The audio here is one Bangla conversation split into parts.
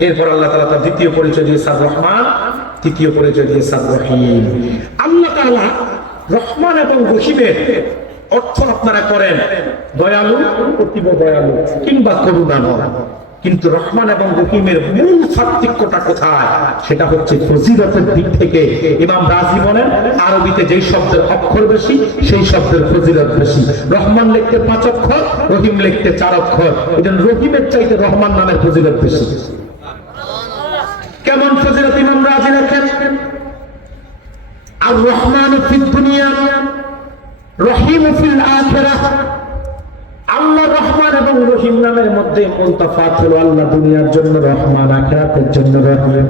এরপর আল্লাহ তালা তার দ্বিতীয় পরিচয় দিয়ে সাদ রহমান, তৃতীয় পরিচয় দিয়ে সাদ রহিম। আল্লাহ তাআলা রহমান এবং রহিমের অর্থ আপনারা করেন দয়ালু, অতীব দয়ালু কিংবা করুণাময়। কিন্তু রহমান এবং রহিমের মূল পার্থক্যটা কোথায়? সেটা হচ্ছে ফজিলতের দিক থেকে। ইমাম রাজি বলেন, আরবিতে যেই শব্দের অক্ষর বেশি, সেই শব্দের ফজিলত বেশি। রহমান লিখতে পাঁচ অক্ষর, রহিম লিখতে চার অক্ষর। জন্য রহিমের চাইতে রহমান নামের ফজিলত বেশি। কেমন ফজিলত ইমাম রাজি লেখেন আর রহমান ফিদ দুনিয়া, রহিম ফিল আখিরাহ আল্লাহ রহমান এবং রহিম নামের মধ্যে মূল তফাৎ হলো আল্লাহ দুনিয়ার জন্য রহমান, আখিরাতের জন্য রহিম।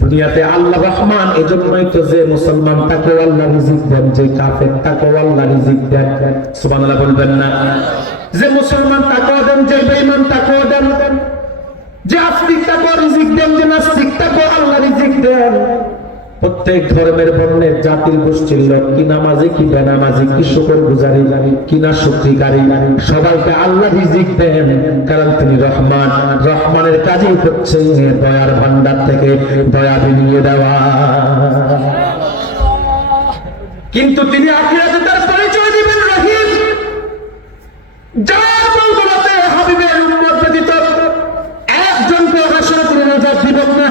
দুনিয়াতে আল্লাহ রহমান, এজন্যই তো যে মুসলমান তাকে আল্লাহ রিজিক দেন, যে কাফের তাকে আল্লাহ রিজিক দেন। সুবহানাল্লাহ বলবেন না। যে মুসলমান তাকে দেন, যে বেঈমান তাকে দেন। যে রিজিক দেন যে আল্লাহ রিজিক দেন। প্রত্যেক ধর্মের বর্ণের জাতির গোষ্ঠীর লোক কি কি বেনামাজি, কি শুকর গুজারি কি না সবাইকে আল্লাহ রিজিক দেন। কারণ তিনি রহমান। রহমানের কাজই হচ্ছে দয়ার ভান্ডার থেকে দয়া বিনিয়ে দেওয়া। কিন্তু তিনি আখিরাতে তার পরিচয় দিবেন রহিম। যার বলবলাতে হাবিবের উম্মত ব্যতীত একজনকে হাসরে তিনি নাজাত দিবেন না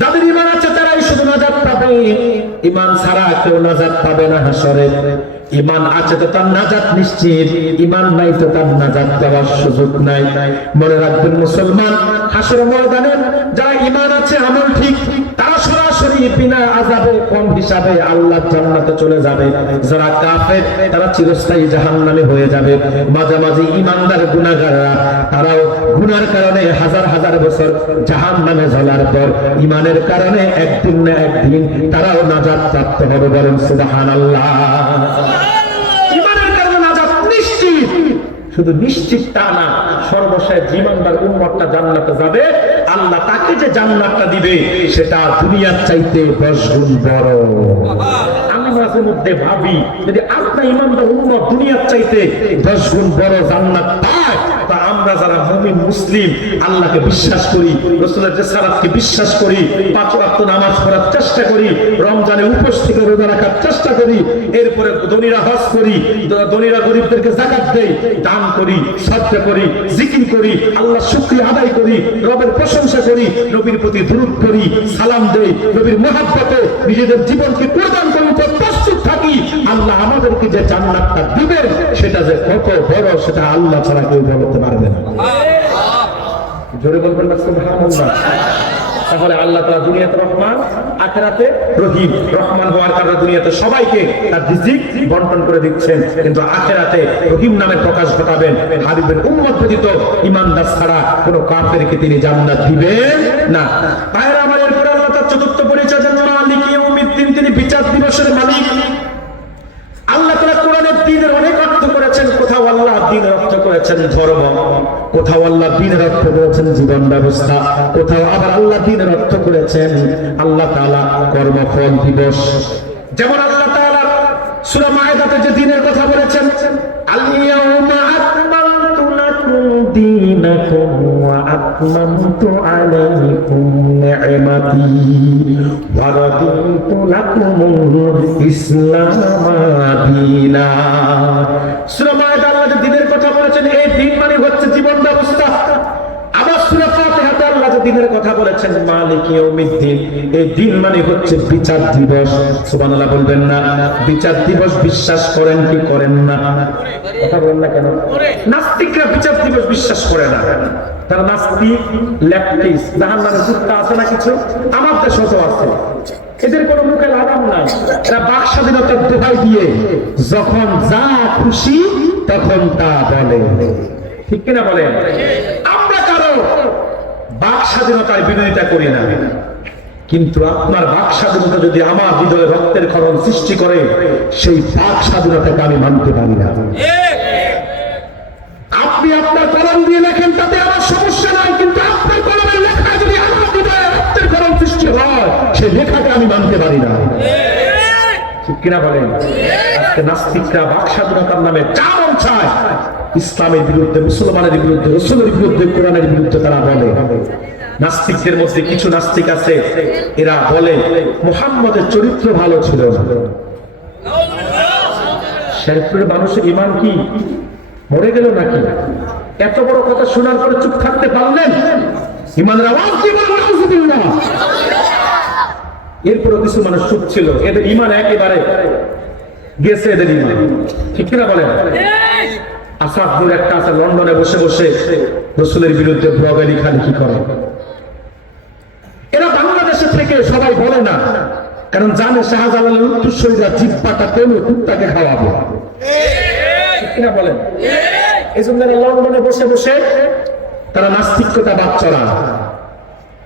যাদের ইমান আছে তারাই শুধু নাজাত পাবে ইমান ছাড়া কেউ নাজাত পাবে না হাসরে। ইমান আছে তো তার নাজাত নিশ্চিত, ইমান নাই তো তার নাজাত দেওয়ার সুযোগ নাই। মনে রাখবেন মুসলমান, হাসর ময়দানে যারা ইমান আছে আমল ঠিক, তারা সরাসরি বিনা আজাবে কম হিসাবে আল্লাহ জান্নাতে চলে যাবে। যারা কাফের, তারা চিরস্থায়ী জাহান্নামে হয়ে যাবে। ইমানদার গুনাহগাররা, তারাও গুনার কারণে হাজার হাজার বছর জাহান্নামে জ্বলার পর, ইমানের কারণে একদিন না একদিন তারাও নাজাত প্রাপ্ত হবে বলেন সুবহানাল্লাহ ইমানের কারণে নাজাত নিশ্চিত শুধু নিশ্চিত তা না, সর্বশেষ জীবনদার উন্মতটা জান্নাতে যাবে। আল্লাহ তাকে যে জান্নাতটা দিবে, সেটা দুনিয়ার চাইতে দশ গুণ বড়। মধ্যে ভাবি, যদি আপনার ইমানদার উন্মত দুনিয়ার চাইতে দশ গুণ বড় জান্নাত আমরা যারা মুমিন, মুসলিম, আল্লাহকে বিশ্বাস করি, রসুলের রেসালাতকে বিশ্বাস করি, পাঁচ ওয়াক্ত নামাজ পড়ার চেষ্টা করি, রমজানে উপোস থেকে রোজা রাখার চেষ্টা করি, এরপরে ধনীরা হজ করি, ধনীরা গরিবদেরকে জাকাত দেই, দান করি সদ্গা করি, জিকির করি, আল্লাহ শুক্রিয়া আদায় করি, রবের প্রশংসা করি, নবীর প্রতি দূরত করি সালাম দেই, নবীর মহাব্বতে, নিজেদের জীবনকে প্রদান করি প্রস্তুত থাকি, আল্লাহ আমাদেরকে যে জান্নাতটা দিবেন, সেটা যে কত বড়, সেটা আল্লাহ ছাড়া কেউ বলতে পারবে না। জোরে বলবেন না, সুবহানাল্লাহ। তাহলে আল্লাহ তাআলা দুনিয়াতে রহমান রহিম। রহমান হওয়ার কারণে দুনিয়াতে সবাইকে তার রিজিক বন্টন করে দিচ্ছেন। কিন্তু রহিম নামের প্রকাশ ঘটাবেন, হাবিবের উম্মত ব্যতীত ইমানদার ছাড়া কোনো কাফেরকে তিনি জান্নাত দিবেন না। আল্লাহ তার চতুর্থ পরিচয় মালিক তিনি বিচার দিবসের মালিক। আল্লাহ তারা কোরআনের অনেক অর্থ করেছেন, কোথাও আল্লাহ দিনের অর্থ করেছেন কোথাও আল্লাহ দিনের অর্থ করেছেন জীবন ব্যবস্থা। কোথাও আবার আল্লাহ দিনের অর্থ করেছেন, আল্লাহ তাআলা কর্মফল দিবস। যেমন আল্লাহ সূরা যে দিনের কথা বলেছেন আল্লাহ দিনের কথা বলেছেন, এই দিন মানে হচ্ছে জীবন ব্যবস্থা আবার সূরা ফাতিহাতে আল্লাহ যে দিনের কথা বলেছেন মালিক এই দিন মানে হচ্ছে বিচার দিবস। সুবহানাল্লাহ বলবেন না। বিচার দিবস বিশ্বাস করেন কি করেন না? কথা বলেন না কেন? নাস্তিকরা বিচার দিবস বিশ্বাস করে না। তারা নাস্তিক জাহান নামে আছে না কিছু? আমার আছে। এদের কোনো মুখে লাগাম নাই। এরা বাক স্বাধীনতার দোহাই দিয়ে যখন যা খুশি তখন তা বলে। ঠিক কিনা বলেন? আমরা কারও বাক স্বাধীনতার বিরোধিতা করি না কিন্তু আপনার বাক স্বাধীনতা যদি আমার হৃদয়ে রক্তের ক্ষরণ সৃষ্টি করে, সেই বাক স্বাধীনতাকে আমি মানতে পারি না। আপনি আপনার কলম দিয়ে লেখেন, তাতে আমার সমস্যা নাই, কিন্তু আপনার কলমের লেখা যদি আমার হৃদয়ে রক্তের ক্ষরণ সৃষ্টি হয়, সেই লেখাকে আমি মানতে পারি না। কিনা বলেন? আজকে নাস্তিকরা বাক স্বাধীনতার নামে যা চায় ইসলামের বিরুদ্ধে, মুসলমানের বিরুদ্ধে, রসুলের বিরুদ্ধে, কোরআনের বিরুদ্ধে তারা বলে। নাস্তিকদের মধ্যে কিছু নাস্তিক আছে, এরা বলে, মোহাম্মদের চরিত্র ভালো ছিল না। মানুষের ইমান কি? মরে গেল নাকি? এত বড় কথা শোনার পরে চুপ থাকতে পারলেন? নাউজুবিল্লাহ। এরপরও কিছু মানুষ চুপ ছিল। এদের ইমান একেবারে গেছে এদের ইমান ঠিক কিনা বলেন? আসাদুর একটা আছে, লন্ডনে বসে বসে রসুলের বিরুদ্ধে ব্লগে লেখালেখি করে? এরা বাংলাদেশে থেকে সবাই বলে না, কারণ জানে শাহজালালের উত্তরসূরিরা জিব্বাটা টেনে কুত্তাকে খাওয়াবে। কিনা বলেন এই জন্য এরা লন্ডনে বসে বসে তারা নাস্তিকতা বাচ্চারা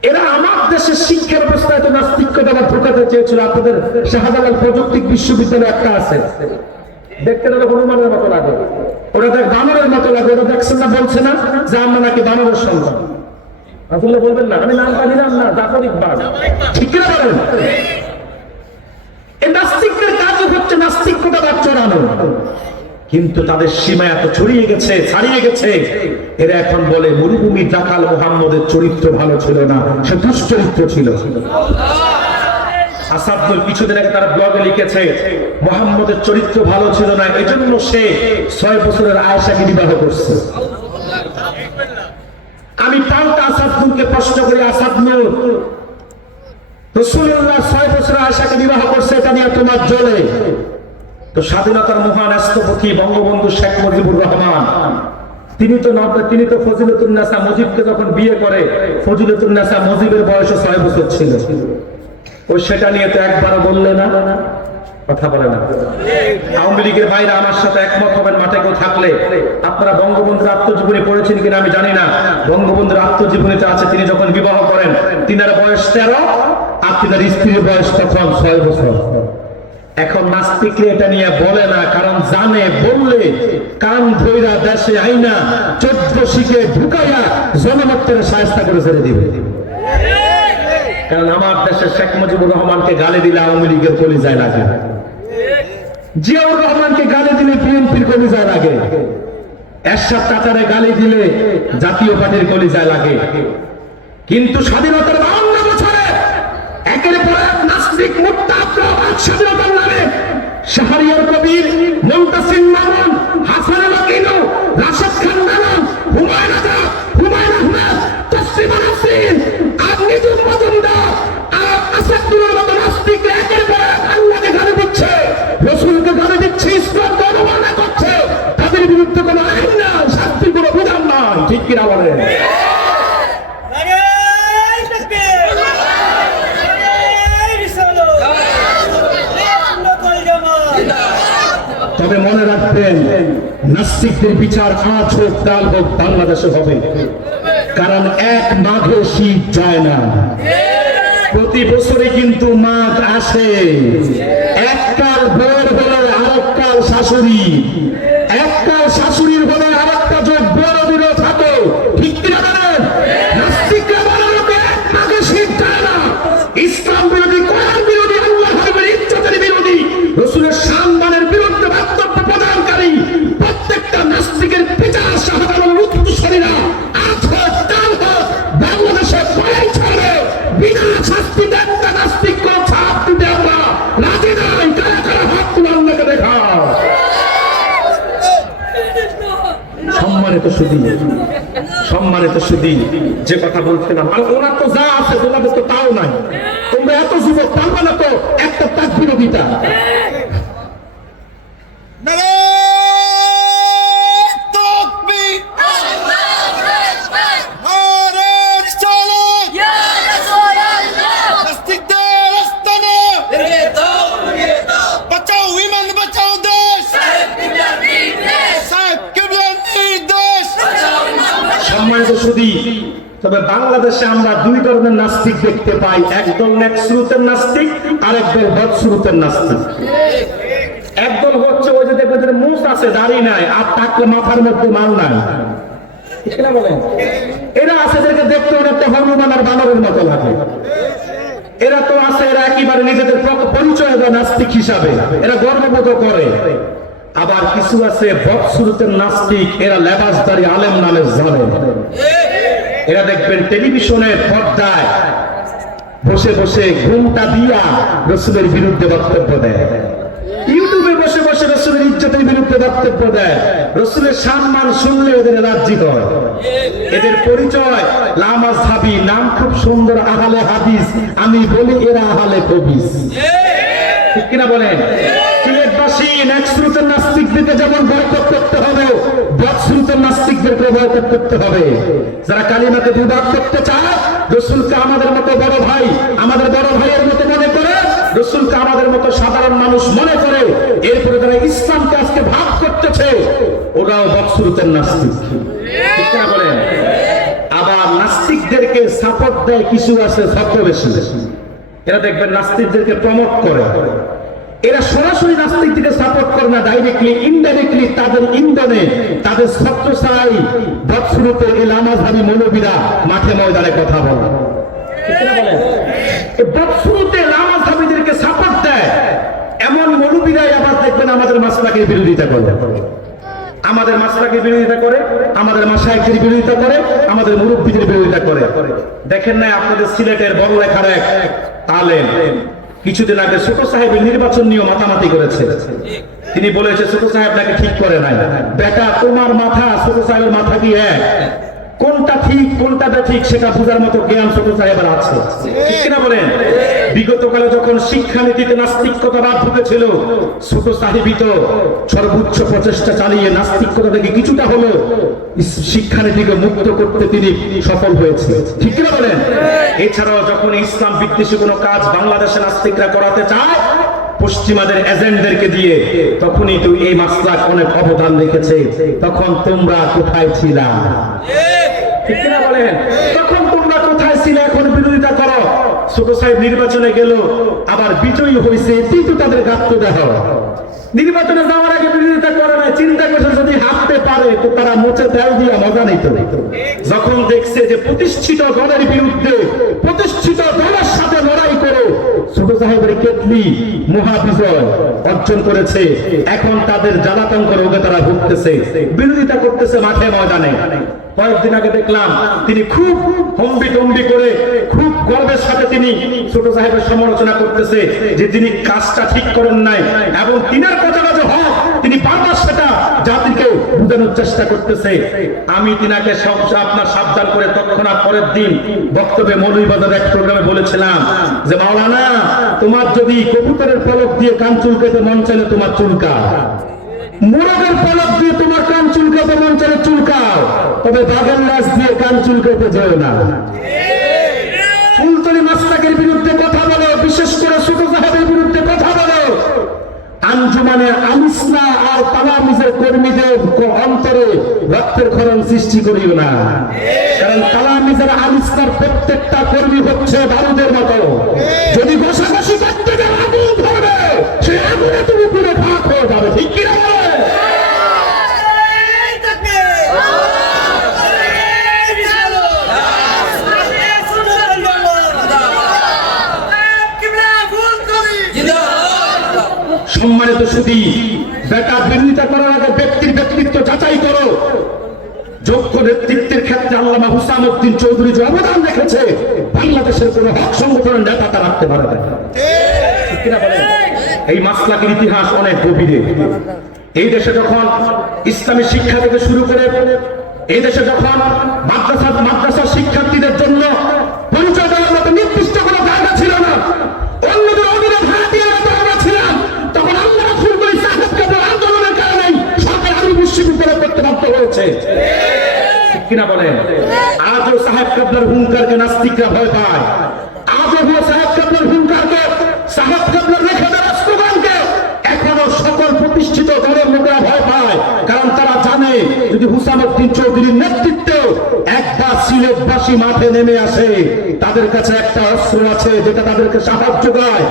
এরা আমার দেশের শিক্ষা ব্যবস্থায় তো নাস্তিকতা বা ঢোকাতে চেয়েছিল, আপনাদের শাহজালাল প্রযুক্তি বিশ্ববিদ্যালয় একটা আছে। দেখতে তারা হনুমানের মতো লাগে। ওরা দেখ বানরের মতো লাগে, ওরা দেখছেন না, বলছে না যে আমরা নাকি বানরের সন্তান। আসলে বলবেন না, আমি নাম পারি না না ঠিক কিনা বলেন? এই নাস্তিকদের কাজই হচ্ছে নাস্তিকতা বা চড়ানো। কিন্তু তাদের সীমা এত ছড়িয়ে গেছে, ছাড়িয়ে গেছে। এরা এখন বলে, মরুভূমি জাকাল মোহাম্মদের চরিত্র ভালো ছিল না, সে দুশ্চরিত্র ছিল। আসাদুল কিছুদিন আগে তারা ব্লগে লিখেছে চরিত্র ভালো ছিল না, এজন্য সে বছরের বিবাহ করছে। আমি পাল্টা আসাদুলকে প্রশ্ন করি বিবাহ করছে, এটা নিয়ে তোমার জলে। তো স্বাধীনতার মহান রাষ্ট্রপতি বঙ্গবন্ধু শেখ মুজিবুর রহমান, তিনি তো তিনি তো ফজিলতুন্নেসা মুজিবকে যখন বিয়ে করে ফজিলতুন্নেসা মুজিবের বয়স ছয় বছর ছিল। ওই সেটা নিয়ে তো একবার বললে না। কথা বলে না। আওয়ামী লীগের বাইরে আমার সাথে একমত হবেন মাঠে কেউ থাকলে। আপনারা বঙ্গবন্ধুর আত্মজীবনী পড়েছেন কিনা আমি জানি না। বঙ্গবন্ধুর আত্মজীবনীতে আছে, তিনি যখন বিবাহ করেন, তিনার বয়স তেরো, আর তিনার স্ত্রীর বয়স তখন ছয় বছর। এখন নাস্তিকরা এটা নিয়ে বলে না, কারণ জানে, বললে, কান ধৈরা দেশে আইনা, চোদ্দ শিখে ঢুকাইয়া জনমত্তের সাহস্তা করে ছেড়ে দিবে। কারণ আমার দেশের শেখ মুজিবুর রহমানকে গালি দিলে আওয়ামী লীগের কলিজায় লাগে জিয়াউর রহমানকে গালি দিলে বিএনপির কলিজায় লাগে এরশাদ চাচারে গালি দিলে জাতীয় পার্টির কলিজায় লাগে কিন্তু স্বাধীনতার বাউন্ন বছরে একের পর এক নাস্তিক, মুক্তা আক্রমণ স্বাধীনতার নামে শাহরিয়ার কবির মুন্তাসিম মামুন, হাসান আকিনু রাশেদ খান নানন হুমায়ুন আজাদ নাস্তিকদের বিচার আজ হোক, কাল হোক, বাংলাদেশে হবে। কারণ এক মাঘে শীত যায় না। প্রতি বছরে কিন্তু মাঘ আসে। এককাল বউয়ের বলে আরেককাল শাশুড়ি। এককাল শাশুড়ির বলে সম্মানিত সুদী সম্মানিত সুদী যে কথা বলছিলাম। আর ওনার তো যা আছে তোমাদের তো তাও নাই। তোমরা এত যুবক, তার মানে তো একটা তাক বিরোধিতা সুদী তবে বাংলাদেশে আমরা দুই ধরনের নাস্তিক দেখতে পাই। একদল নেক শ্রুতের নাস্তিক আর একদল বদ নাস্তিক। একদল হচ্ছে ওই যে দেখবে যে মুখ আছে, দাড়ি নাই, আর থাকলে মাথার মধ্যে মাল নাই। এরা আছে যাদেরকে দেখতে অনেকটা হনুমান আর বানরের মতো লাগে। এরা তো আছে, এরা একেবারে নিজেদের পরিচয় দেয় নাস্তিক হিসাবে। এরা গর্ববোধ করে। আবার কিছু আছে বৎসুরতের নাস্তিক, এরা লেবাসদারি আলেম নামে জানে এরা দেখবেন টেলিভিশনের পর্দায় বসে বসে ঘুমটা দিয়া রসুলের বিরুদ্ধে বক্তব্য দেয়। ইউটিউবে বসে বসে রসুলের ইজ্জতের বিরুদ্ধে বক্তব্য দেয়। রসুলের সম্মান শুনলে এদের রাজ্যিক হয়। এদের পরিচয় লামাজ হাবি নাম খুব সুন্দর, আহালে হাদিস। আমি বলি এরা আহালে কবিস। ঠিক কিনা বলেন? আমাদের মতো বড় ভাই, আমাদের বড় ভাইয়ের মতো মনে করে, রসুলকে আমাদের মতো সাধারণ মানুষ মনে করে, এরপরে যারা ইসলামকে আজকে ভাগ করতেছে, ওরাও নাস্তিক। আবার নাস্তিকদেরকে সাপোর্ট দেয় কিছু আছে ছদ্মবেশী এরা দেখবেন নাস্তিকদেরকে প্রমোট করে। এরা সরাসরি রাজনীতি থেকে সাপোর্ট করে না ডাইরেক্টলি ইনডাইরেক্টলি তাদের ইন্ধনে, তাদের ছত্রছাই বৎসরূপে এই লামাজহাবি মৌলবীরা মাঠে ময়দানে কথা বলে। বৎসরূপে লামাজহাবিদেরকে সাপোর্ট দেয়। এমন মৌলবীরাই আবার দেখবেন আমাদের মাসলাকে বিরোধিতা করে। আমাদের মাসলাকে বিরোধিতা করে, আমাদের মাসায়কের বিরোধিতা করে, আমাদের মুরব্বীদের বিরোধিতা করে। দেখেন না আপনাদের সিলেটের বড় লেখার এক তালেম। কিছুদিন আগে ছোট সাহেবের নির্বাচন নিয়ে মাতামাতি করেছে। তিনি বলেছে, ছোট সাহেব নাকি ঠিক করে নাই। বেটা, তোমার মাথা ছোট সাহেবের মাথা কি এক? কোনটা ঠিক কোনটা ঠিক সেটা বোঝার মতো জ্ঞান ছোট সাহেবের আছে। ঠিক কিনা বলেন? বিগত কালে যখন শিক্ষানীতিতে নাস্তিকতা বাদ ঢুকেছিল, ছোট সাহেবই তো সর্বোচ্চ প্রচেষ্টা চালিয়ে নাস্তিকতা থেকে কিছুটা হলো শিক্ষানীতিকে মুক্ত করতে তিনি সফল হয়েছে। ঠিক কিনা বলেন? এছাড়াও যখন ইসলাম বিদ্বেষী কোনো কাজ বাংলাদেশে নাস্তিকরা করাতে চায়, পশ্চিমাদের এজেন্টদেরকে দিয়ে, তখনই তো এই মাসলাক অনেক অবদান রেখেছে। তখন তোমরা কোথায় ছিলা? তখন তোমরা কোথায় ছিলে? এখন বিরোধিতা করো। ছোট সাহেব নির্বাচনে গেল, আবার বিজয়ী হয়েছে এতেই তো তাদের গাত্র দেহ। নির্বাচনে যাওয়ার আগে বিরোধিতা করে না চিন্তা করছে যদি হাঁটতে পারে, তো তারা মোচে তেল দিয়ে মজা নিত। যখন দেখছে যে প্রতিষ্ঠিত দলের বিরুদ্ধে প্রতিষ্ঠিত দলের সাথে লড়াই করো ছোট সাহেবের কেতলি মহাবিজয় অর্জন করেছে। এখন তাদের তারা ভুগতেছে। বিরোধিতা করতেছে মাঠে ময়দানে। কয়েকদিন আগে দেখলাম তিনি খুব হম্বি টম্বি করে খুব গর্বের সাথে তিনি ছোট সাহেবের সমালোচনা করতেছে যে তিনি কাজটা ঠিক করেন নাই এবং তিনার কথাটা তিনি বারবার সেটা জাতিকে বোঝানোর চেষ্টা করতেছে। আমি তিনাকে সব আপনার সাবধান করে তৎক্ষণাৎ পরের দিন বক্তব্যে মৌলভীবাজার এক প্রোগ্রামে বলেছিলাম যে মাওলানা তোমার যদি কবুতরের পলক দিয়ে কান চুলকাতে মন চাইলে তোমার চুলকা মোরগের পলক দিয়ে তোমার কান চুলকাতে মন চাইলে চুলকাও। তবে বাঘের লাশ দিয়ে কান চুলকাতে যেও না। ফুলতলি মাস্তাকের বিরুদ্ধে কথা বলো বিশেষ করে ছোট সাহেবের বিরুদ্ধে কথা বলো। আঞ্জুমানে আলিসনা আর তালামিজের কর্মীদের অন্তরে রক্তের খরণ সৃষ্টি করিও না। কারণ তালামিজের আলিসনার প্রত্যেকটা কর্মী হচ্ছে বারুদের মতো। যদি ঘষাঘষি করতে আগুন ধরবে। সেই আগুনে তুমি পুরো ভাগ হয়ে যাবে ঠিক কিনা বলেন? সম্মানিত সুদী বেটা বিরোধিতা করার আগে ব্যক্তির ব্যক্তিত্ব যাচাই করো। যোগ্য নেতৃত্বের ক্ষেত্রে আল্লামা হুসামুদ্দিন চৌধুরী যে অবদান রেখেছে, বাংলাদেশের কোন হক সংগঠনের নেতা তা রাখতে বলেন? এই মাসলাকের ইতিহাস অনেক গভীরে। এই দেশে যখন ইসলামী শিক্ষা থেকে শুরু করে, এই দেশে যখন মাদ্রাসা মাদ্রাসার শিক্ষার্থীদের জন্য কিনা বলেন? আজও সাহেব কাবলার হুঙ্কারকে নাস্তিকরা ভয় পায়। আজও সাহেব কাবলার হুঙ্কারকে, সাহেব কাবলার রেখে দেওয়া স্লোগানকে এখনও সকল প্রতিষ্ঠিত দলের লোকেরা ভয় পায়। কারণ তারা জানে, যদি হুসামুদ্দিন চৌধুরীর নেতৃত্বে একবার সিলেটবাসী মাঠে নেমে আসে, তাদের কাছে একটা অস্ত্র আছে যেটা তাদেরকে সাহায্য করে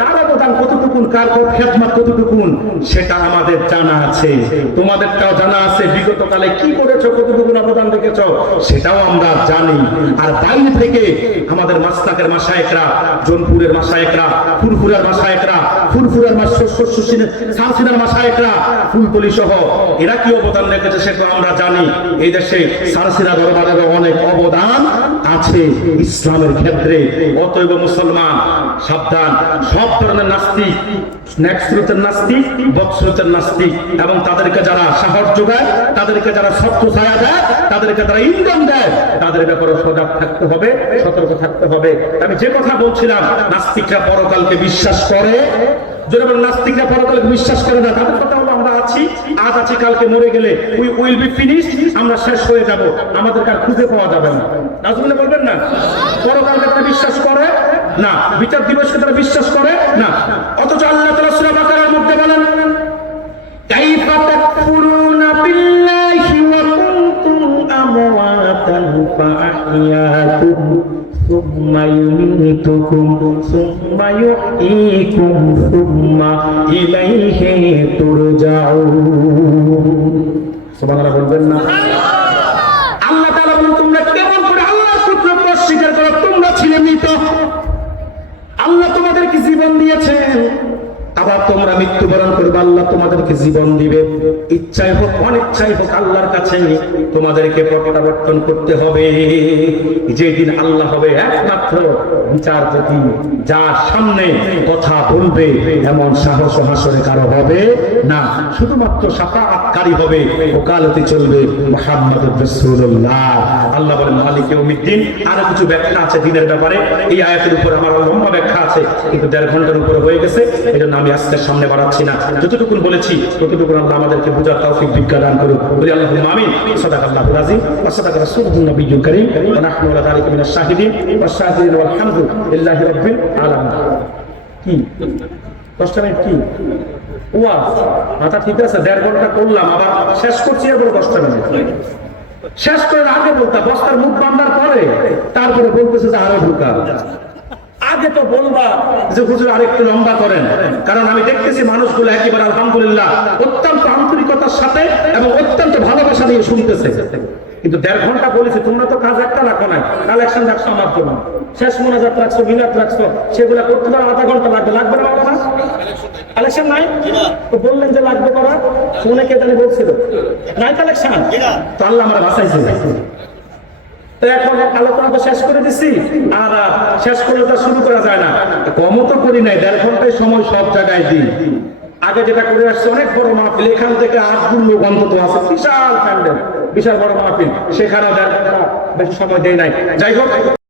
কার অবদান কতটুকুন, কার খেদমত কতটুকুন, সেটা আমাদের জানা আছে। তোমাদেরটাও জানা আছে বিগত কি করেছ, কতটুকুন অবদান রেখেছ, সেটাও আমরা জানি। আর বাইরে থেকে আমাদের মাস্তাকের মাসায়করা, জোনপুরের মাসায়করা, ফুরফুরের মাসায়করা ইসলামের ক্ষেত্রে। অতএব মুসলমান, সাবধান। সব ধরনের নাস্তিক নাস্তিক বক্সরোতের নাস্তিক এবং তাদেরকে যারা সাহস যোগায়, তাদেরকে যারা সত্য ছায়া দেয়, তাদেরকে যারা ইন্ধন দেয়, তাদের ব্যাপারে সজাগ থাকতে হবে, সতর্ক থাকতে হবে। আমি যে কথা বলছিলাম, নাস্তিকরা পরকালকে বিশ্বাস করে যেরকম নাস্তিকরা পরকালকে বিশ্বাস করে না তাদের কথা হলো আমরা আছি আজ আছি কালকে মরে গেলে উই উইল বি ফিনিশড আমরা শেষ হয়ে যাব আমাদের কার খুঁজে পাওয়া যাবে না নাজমুলে বলবেন না পরকালকে তারা বিশ্বাস করে না বিচার দিবসকে তারা বিশ্বাস করে না অথচ আল্লাহ তাআলা সূরা বাকারার মধ্যে বলেন كيف تكفرون بالله وكنتم أمواتا فأحياكم ثم يميتكم ثم يحييكم ثم إليه ترجعون سبحان الله বলবেন না আল্লাহ তাআলা বলেন তোমরা কেমন করে আল্লাহর পুত্র অস্বীকার করো তোমরা ছিলে মৃত আল্লাহ তোমাদেরকে জীবন দিয়েছেন আবার তোমরা মৃত্যুবরণ করবে আল্লাহ তোমাদেরকে জীবন দিবে ইচ্ছাই হোক অনিচ্ছাই হোক আল্লাহর কাছে তোমাদেরকে প্রত্যাবর্তন করতে হবে যেদিন আল্লাহ হবে একমাত্র বিচারপতি যার সামনে কথা বলবে, এমন সাহস হাসরে কারও হবে না। শুধুমাত্র সাফাৎকারী হবে, ওকালতি চলবে মোহাম্মদ রাসূলুল্লাহ। আল্লাহ বলেন, মালিক ইয়াউমিদ্দিন, আরও কিছু ব্যাখ্যা আছে দিনের ব্যাপারে। এই আয়াতের উপর আমার লম্বা ব্যাখ্যা আছে, কিন্তু দেড় ঘণ্টার উপরে হয়ে গেছে এই আমি আজকের সামনে বাড়াচ্ছি না। যতটুকু বলেছি ততটুকু আল্লাহ আমাদেরকে বুঝার তৌফিক বিজ্ঞা দান করুন। বলি আল্লাহ আমিন। সাদাকাল্লাহু রাজি, ওয়া সাদাকা রাসূলুহুন নবিয়্যুল কারীম, ওয়া নাহনু আলা যালিকা মিনাশ শাহিদিন ওয়াস শাহিদিন ওয়াল হামদুলিল্লাহি কি? কি? ওয়া মাথা ঠিক আছে, দেড় ঘণ্টা করলাম, আবার শেষ করছি এবার শেষ আগে বলতা, বস্তার মুখ বান্ধার পরে তারপরে বলতেছে যে আরও ঢুকা। আগে তো বলবা যে হুজুর আরেকটু লম্বা করেন, কারণ আমি দেখতেছি মানুষগুলো একেবারে আলহামদুলিল্লাহ অত্যন্ত আন্তরিকতার সাথে এবং অত্যন্ত ভালোবাসা নিয়ে শুনতেছে। কিন্তু দেড় ঘণ্টা বলেছে, তোমরা তো কাজ একটা রাখো নাই, কালেকশন রাখছো আমার জন্য। শেষ মোনাজাত রাখছো মিলাত রাখছো, সেগুলা করতে তো আধা ঘণ্টা লাগবে লাগবে না বাবা কালেকশন নাই? তো বললেন যে লাগবে করা শুনে কে জানি বলছিল। নাই কালেকশন তো আল্লাহ আমরা বাসাইছে তো এখন আলোচনা তো শেষ করে দিছি, আর শেষ তো শুরু করা যায় না। কমও তো করি নাই, দেড় ঘন্টায় সময় সব জায়গায় দিই। আগে যেটা করে আসছে, অনেক বড় মাহফিল, এখান থেকে আট গুণ লোক অন্তত আছে, বিশাল প্যান্ডেল বিশাল বড় মাহফিল। সেখানেও দেড় ঘণ্টা বেশি সময় দেয় নাই। যাই হোক।